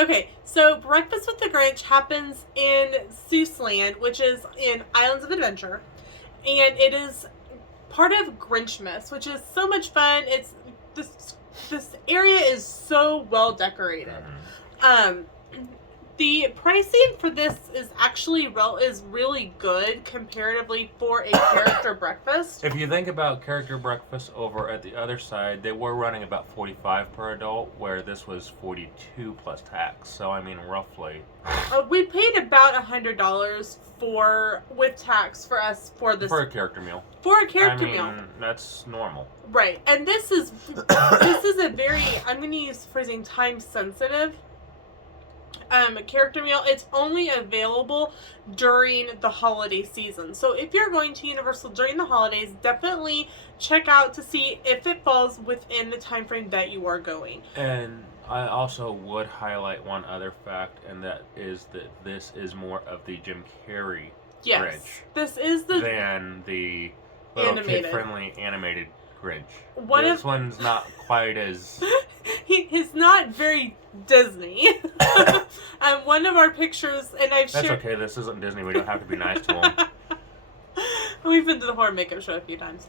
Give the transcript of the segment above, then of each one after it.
Okay, so Breakfast with the Grinch happens in Seussland, which is in Islands of Adventure, and it is part of Grinchmas, which is so much fun. It's this area is so well decorated. Um, the pricing for this is actually really good comparatively for a character breakfast. If you think about character breakfast over at the other side, they were running about $45 per adult, where this was $42 plus tax. So I mean, roughly. We paid about $100 with tax for this for a character meal. For a character meal, that's normal. Right, and this is a very, I'm going to use phrasing, time sensitive character meal. It's only available during the holiday season. So if you're going to Universal during the holidays, definitely check out to see if it falls within the time frame that you are going. And I also would highlight one other fact, and that is that this is more of the Jim Carrey Grinch. This is than the little kid-friendly animated Grinch. This one's not quite as... He's not very Disney. One of our pictures, and I've shared... That's okay, this isn't Disney. We don't have to be nice to him. We've been to the horror makeup show a few times.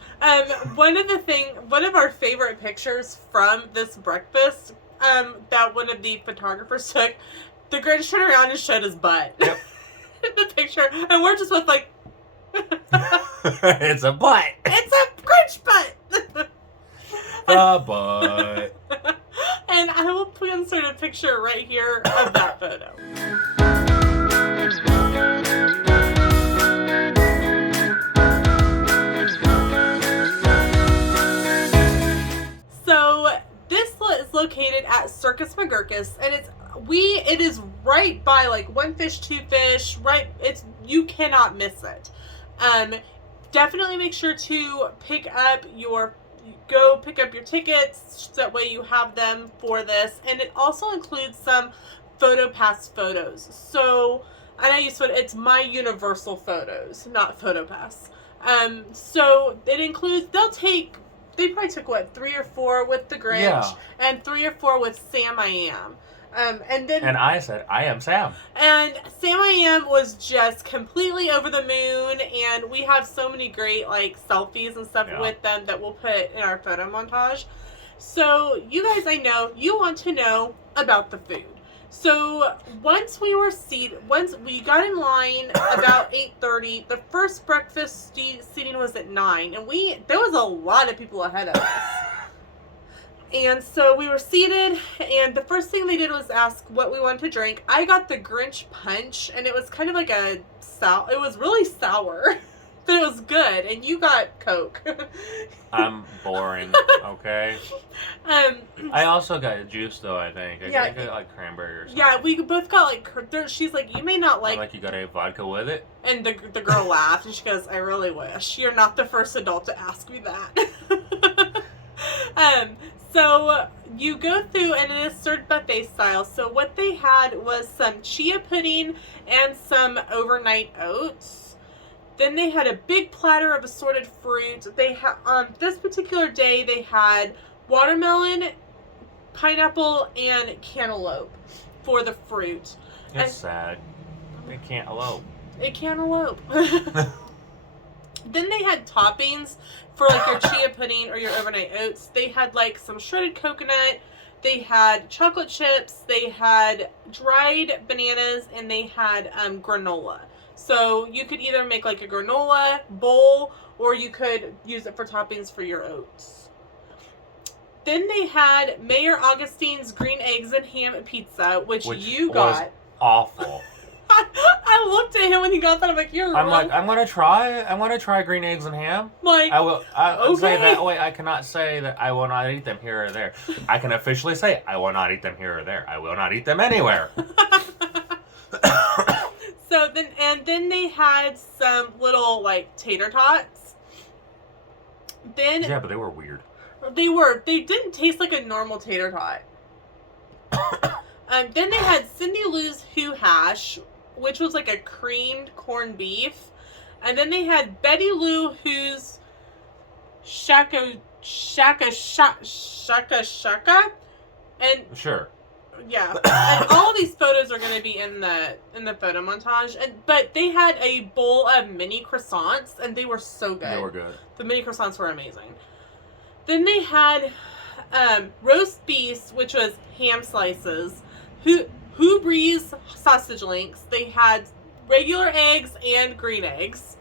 One of our favorite pictures from this breakfast that one of the photographers took, the Grinch turned around and showed his butt. Yep. In the picture, and we're just both like... It's a butt! It's a Grinch butt! A butt. And I will insert a picture right here of that photo. So this is located at Circus McGurkus, and it is right by like One Fish, Two Fish. Right, you cannot miss it. Definitely make sure to pick up your tickets, so that way you have them for this. And it also includes some PhotoPass photos. So, and I use it's my Universal photos, not PhotoPass. So it includes, they probably took 3 or 4 with the Grinch, and 3 or 4 with Sam I Am. And I said, I am Sam. And Sam I Am was just completely over the moon, and we have so many great selfies and stuff with them that we'll put in our photo montage. So you guys, I know you want to know about the food. So once we got in line about 8:30, the first breakfast seating was at 9, and there was a lot of people ahead of us. And so we were seated, and the first thing they did was ask what we wanted to drink. I got the Grinch Punch, and it was kind of like it was really sour, but it was good. And you got Coke. I'm boring, okay? I also got juice, though, I think. I got cranberry or something. Yeah, we both got she's like, you may not like... I'm like, you got a vodka with it? And the girl laughed, and she goes, I really wish. You're not the first adult to ask me that. So you go through, and it is served buffet style. So what they had was some chia pudding and some overnight oats. Then they had a big platter of assorted fruit. They on this particular day they had watermelon, pineapple, and cantaloupe for the fruit. It's sad. It can't elope. It can't elope. Then they had toppings for your chia pudding or your overnight oats. They had some shredded coconut. They had chocolate chips. They had dried bananas, and they had granola. So you could either make a granola bowl, or you could use it for toppings for your oats. Then they had Mayor Augustine's green eggs and ham pizza, which you got. Was awful. I looked at him when he got that. I'm like, you're wrong. I'm gonna try green eggs and ham. Okay. Say that way. I cannot say that I will not eat them here or there. I can officially say I will not eat them here or there. I will not eat them anywhere. So then they had some little tater tots. But they were weird. They didn't taste like a normal tater tot. Then they had Cindy Lou's Who Hash, which was a creamed corned beef. And then they had Betty Lou Who's Shaka. And sure. yeah. And all of these are going to be in the photo montage. But they had a bowl of mini croissants, and they were so good. They were good. The mini croissants were amazing. Then they had roast beef, which was ham slices, Hoobrie's sausage links. They had regular eggs and green eggs.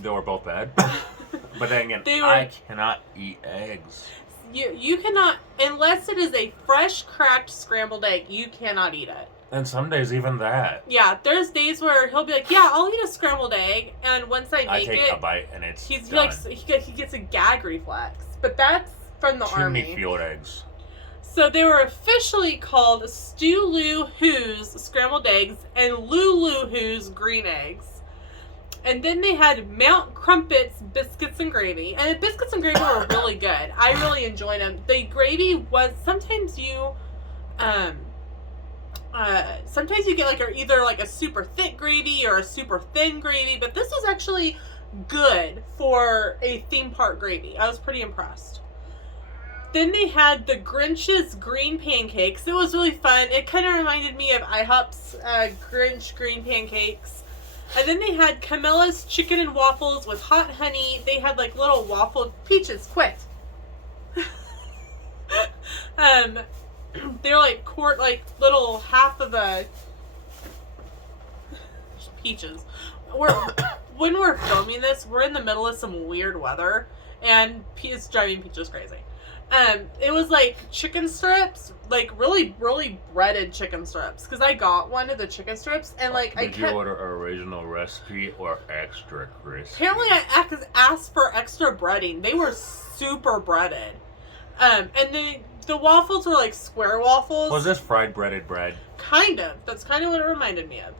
They were both bad. But then again, I cannot eat eggs. You cannot, unless it is a fresh cracked scrambled egg, you cannot eat it. And some days even that. Yeah, there's days where he'll be like, yeah, I'll eat a scrambled egg, and once I make it... I take a bite and it's done. Like, he gets a gag reflex. But that's from the Army. Too many field eggs. So they were officially called Stu Lou Who's scrambled eggs and Lulu Who's green eggs. And then they had Mount Crumpet's biscuits and gravy. And the biscuits and gravy were really good. I really enjoyed them. The gravy was, sometimes you get like either like a super thick gravy or a super thin gravy, but this was actually good for a theme park gravy. I was pretty impressed. Then they had the Grinch's green pancakes. It was really fun. It kind of reminded me of IHOP's Grinch green pancakes. And then they had Camilla's chicken and waffles with hot honey. They had like little waffle peaches. Quit. They're like little half of a peaches. When we're filming this, we're in the middle of some weird weather, and it's driving Peaches crazy. It was like chicken strips, like really, really breaded chicken strips. Because I got one of the chicken strips, and like Did you order original recipe or extra crispy? Apparently, I asked for extra breading. They were super breaded. And the waffles were like square waffles. Was this fried breaded bread? Kind of. That's kind of what it reminded me of.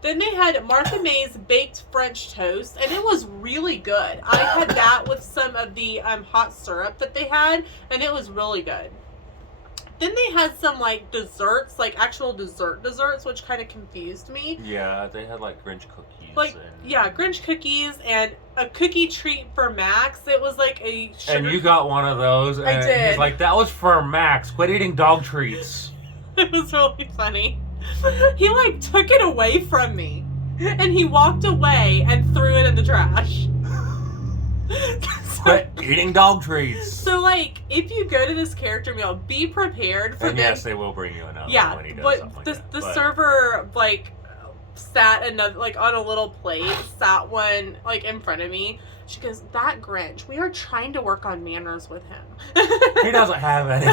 Then they had Martha May's baked French toast, and it was really good. I had that with some of the hot syrup that they had, and it was really good. Then they had some like desserts, like actual desserts, which kind of confused me. Yeah, they had like Grinch cookies. Grinch cookies and a cookie treat for Max. It was like a sugar. And you got one of those. And I did. He's like, that was for Max. Quit eating dog treats. It was really funny. He like took it away from me, and he walked away and threw it in the trash. Quit eating dog treats. So like, if you go to this character meal, be prepared for and yes, they will bring you another when he does something like that. The server like sat another like on a little plate, sat one like in front of me. She goes, that Grinch, we are trying to work on manners with him. He doesn't have any.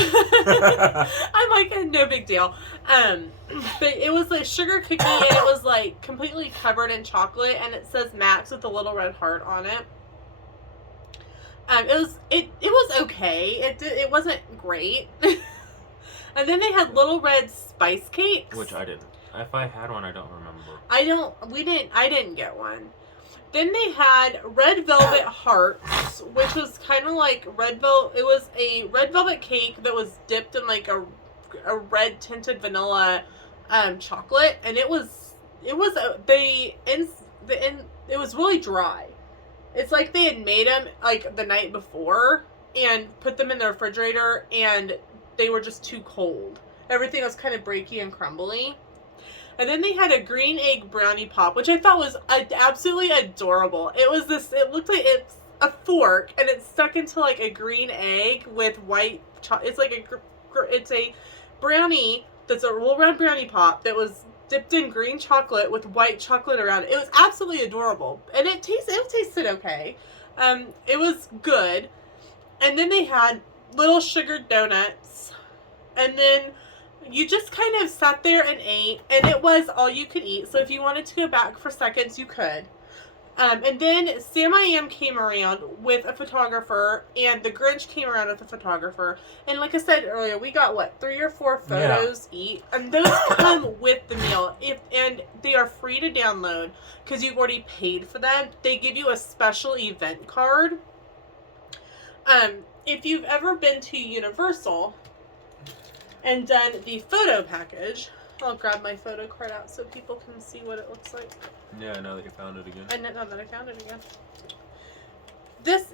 I'm like, no big deal. But it was a sugar cookie, and it was like completely covered in chocolate, and it says Max with a little red heart on it. It was okay. It wasn't great. And then they had little red spice cakes. Which I didn't. If I had one, I don't remember. I didn't get one. Then they had red velvet hearts, which was kind of like red velvet. It was a red velvet cake that was dipped in like a red tinted vanilla chocolate, and it was really dry. It's like they had made them like the night before and put them in the refrigerator, and they were just too cold. Everything was kind of breaky and crumbly. And then they had a green egg brownie pop, which I thought was absolutely adorable. It looked like it's a fork, and it's stuck into like a green egg with white it's a brownie that's a roll around brownie pop that was dipped in green chocolate with white chocolate around it. It was absolutely adorable. And it tasted okay. It was good. And then they had little sugared donuts. And then you just kind of sat there and ate, and it was all you could eat. So if you wanted to go back for seconds, you could. And then Sam I Am came around with a photographer, and the Grinch came around with a photographer. And like I said earlier, we got 3 or 4 photos each, and those come with the meal. And they are free to download because you've already paid for them. They give you a special event card. If you've ever been to Universal and done the photo package, I'll grab my photo card out so people can see what it looks like. Yeah, now that you found it again. And now that I found it again.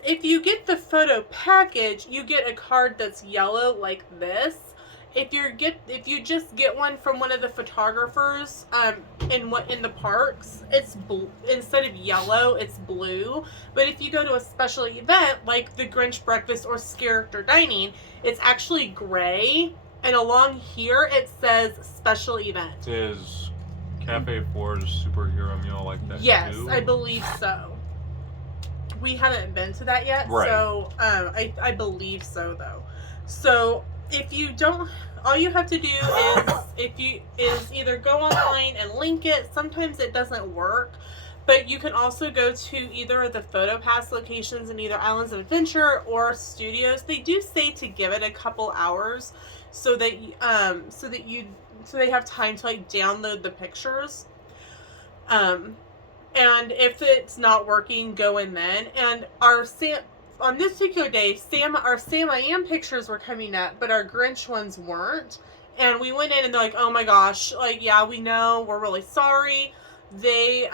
If you get the photo package, you get a card that's yellow like this, if you just get one from one of the photographers in the parks, it's instead of yellow, it's blue. But if you go to a special event like the Grinch breakfast or character dining, it's actually gray, and along here it says special event. Is Cafe 4's superhero meal like that? Yes, too? I believe so. We haven't been to that yet, right. So I believe so though. So if you don't, all you have to do is either go online and link it. Sometimes it doesn't work, but you can also go to either of the PhotoPass locations in either Islands of Adventure or Studios. They do say to give it a couple hours so that they have time to like download the pictures. And if it's not working, go in then. And on this particular day, our Sam I Am pictures were coming up, but our Grinch ones weren't. And we went in and they're like, oh my gosh, like, yeah, we know, we're really sorry. There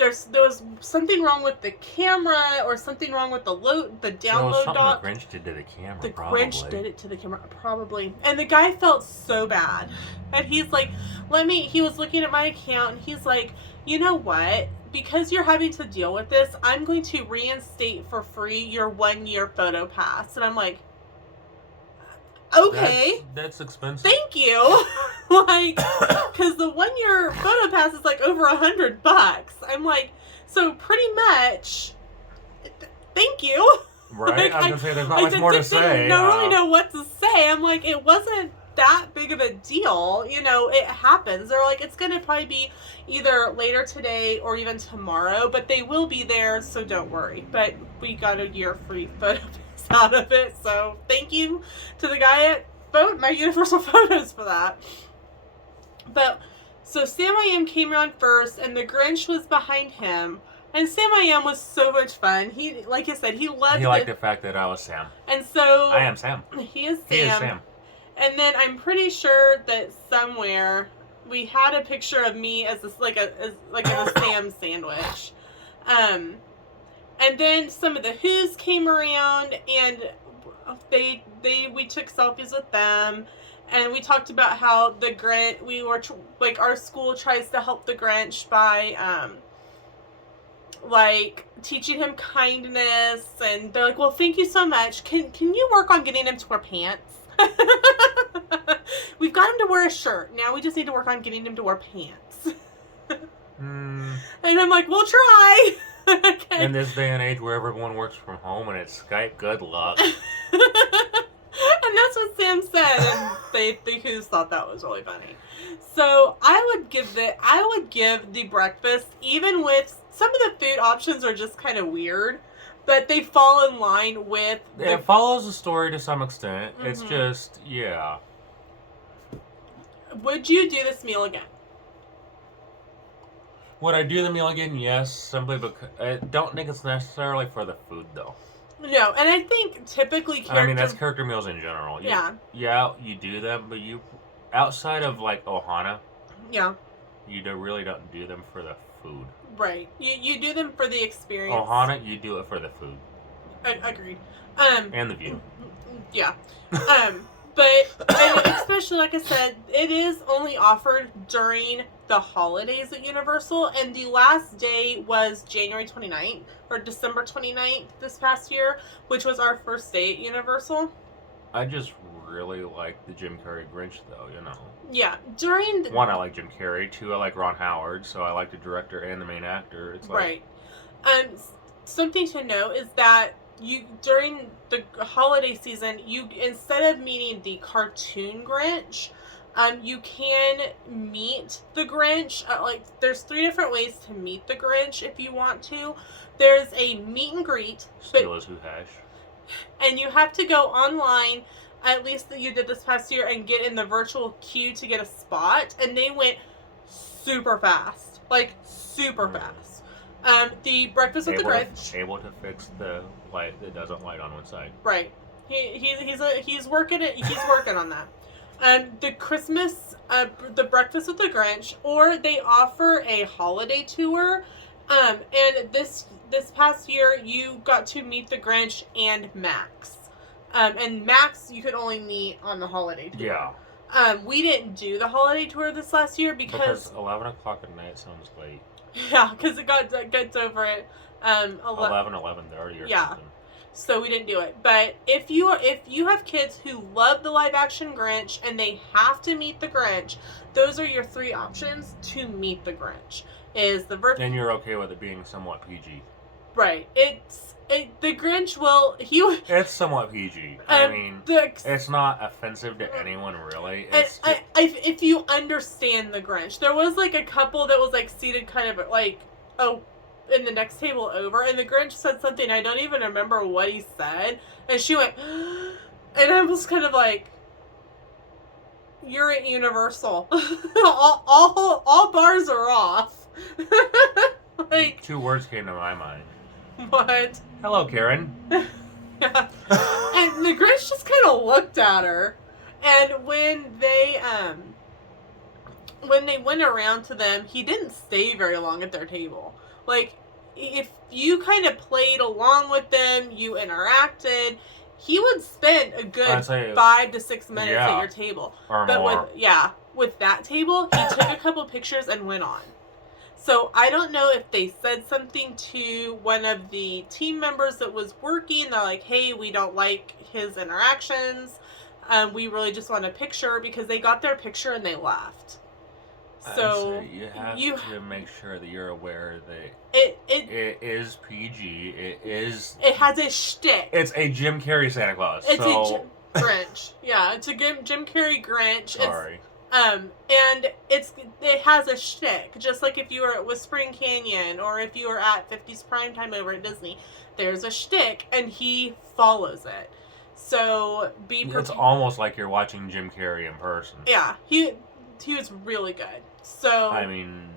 was something wrong with the camera or something wrong with the download dock. The Grinch did to the camera, The probably. Grinch did it to the camera, probably. And the guy felt so bad. And he's like, he was looking at my account and he's like, you know what? Because you're having to deal with this, I'm going to reinstate for free your 1-year photo pass. And I'm like, okay. That's expensive. Thank you. Like, because the 1-year photo pass is like over $100. I'm like, so pretty much, thank you. Right? Like, I was going to say, there's not much more to say. I don't really know what to say. I'm like, it wasn't that big of a deal. You know, it happens. They're like, it's going to probably be either later today or even tomorrow, but they will be there, so don't worry. But we got a year free photo pass out of it, so thank you to the guy at My Universal Photos for that. But, so Sam I Am came around first, and the Grinch was behind him. And Sam I Am was so much fun. He, like I said, he loved He liked the fact that I was Sam. And so... I am Sam. He is Sam. He is Sam. And then I'm pretty sure that somewhere we had a picture of me as like a Sam sandwich. And then some of the Who's came around, and we took selfies with them. And we talked about how the Grinch, our school tries to help the Grinch by, teaching him kindness. And they're like, well, thank you so much. Can you work on getting him to wear pants? We've got him to wear a shirt. Now we just need to work on getting him to wear pants. And I'm like, we'll try. Okay. In this day and age where everyone works from home and it's Skype, good luck. And that's what Sam said, and the Who's thought that was really funny. So I would give the breakfast, even with some of the food options are just kind of weird, but they fall in line with. It follows the story to some extent. Mm-hmm. It's just, yeah. Would you do this meal again? Would I do the meal again? Yes, simply because I don't think it's necessarily for the food though. No, and I think typically that's character meals in general. Yeah, you do them, but you outside of like Ohana. Yeah. You really don't do them for the food. Right. You do them for the experience. Ohana, you do it for the food. Agreed. And the view. Yeah. But especially, like I said, it is only offered during the holidays at Universal, and the last day was January 29th or December 29th this past year, which was our first day at Universal. I just really like the Jim Carrey Grinch, though, you know. Yeah, one, I like Jim Carrey. Two, I like Ron Howard, so I like the director and the main actor. It's like... Right. Something to note is that during the holiday season, instead of meeting the cartoon Grinch, you can meet the Grinch. There's 3 different ways to meet the Grinch if you want to. There's a meet and greet. Still is who hash. And you have to go online, at least that you did this past year, and get in the virtual queue to get a spot. And they went super fast. Like, super fast. The breakfast with the Grinch. Able to fix the light that doesn't light on one side. Right. He's working it. He's working on that. The the breakfast with the Grinch, or they offer a holiday tour. And this past year, you got to meet the Grinch and Max. And Max, you could only meet on the holiday tour. Yeah. We didn't do the holiday tour this last year because 11 o'clock at night sounds late. Yeah, because it gets over at 11:30 or something. So we didn't do it. But if you have kids who love the live action Grinch and they have to meet the Grinch, those are your 3 options to meet the Grinch. And you're okay with it being somewhat PG. Right. The Grinch will It's somewhat PG. I mean, it's not offensive to anyone really. If you understand the Grinch, there was like a couple that was like seated kind of like in the next table over, and the Grinch said something, I don't even remember what he said, and she went, and I was kind of like, you're at Universal. all bars are off. Like 2 words came to my mind. What? Hello, Karen. Yeah. And the Grinch just kind of looked at her, and when they went around to them, he didn't stay very long at their table. Like, if you kind of played along with them, you interacted, he would spend a good 5 to 6 minutes at your table. Or more. With that table, he took a couple pictures and went on. So I don't know if they said something to one of the team members that was working. They're like, hey, we don't like his interactions. We really just want a picture, because they got their picture and they left. So you have to make sure that you're aware that it is PG. It has a shtick. It's a Jim Carrey Santa Claus. It's a Grinch. Yeah, it's a Jim Carrey Grinch. Sorry. And it has a shtick, just like if you were at Whispering Canyon or if you were at 50s Primetime over at Disney. There's a shtick, and he follows it. So be prepared. It's almost like you're watching Jim Carrey in person. Yeah, he was really good. So I mean,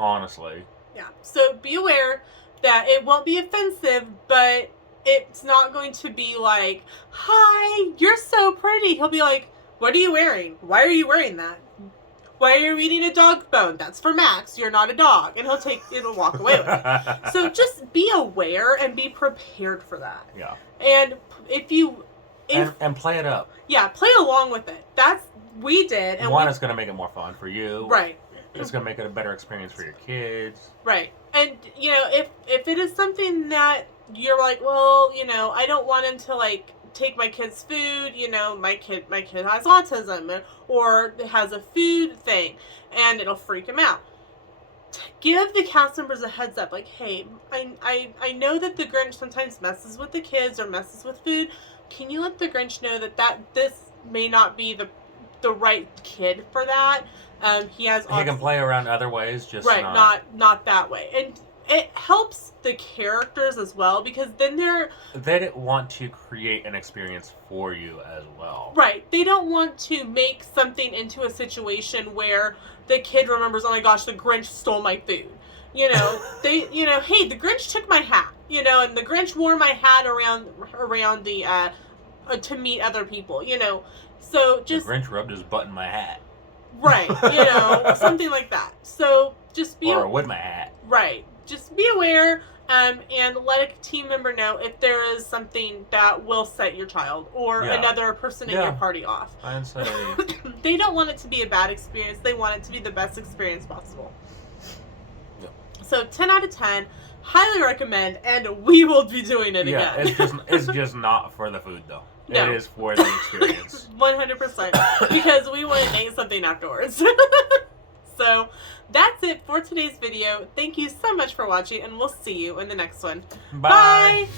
honestly. Yeah. So be aware that it won't be offensive, but it's not going to be like, "Hi, you're so pretty." He'll be like, "What are you wearing? Why are you wearing that? Why are you eating a dog bone? That's for Max. You're not a dog." And he'll walk away with it. So just be aware and be prepared for that. Yeah. And and play it up. Yeah, play along with it. We did. And it's going to make it more fun for you. Right. It's going to make it a better experience for your kids. Right. And, if it is something that you're like, well, I don't want him to, like, take my kid's food, my kid has autism or has a food thing, and it'll freak him out. Give the cast members a heads up, like, hey, I know that the Grinch sometimes messes with the kids or messes with food. Can you let the Grinch know that this may not be the right kid for that? He can play around other ways, just not that way. And it helps the characters as well, because then they want to create an experience for you as well. Right. They don't want to make something into a situation where the kid remembers, oh my gosh, the Grinch stole my food. Hey, the Grinch took my hat. And the Grinch wore my hat around the to meet other people. So just the Grinch rubbed his butt in my hat. Right. Something like that. So just be with my hat. Right. Just be aware, and let a team member know if there is something that will set your child or another person in your party off. I'd say they don't want it to be a bad experience. They want it to be the best experience possible. Yep. So 10 out of 10, highly recommend, and we will be doing it again. It's just not for the food though. No. It is for the experience. 100%, because we want to eat something afterwards. So that's it for today's video. Thank you so much for watching, and we'll see you in the next one. Bye. Bye.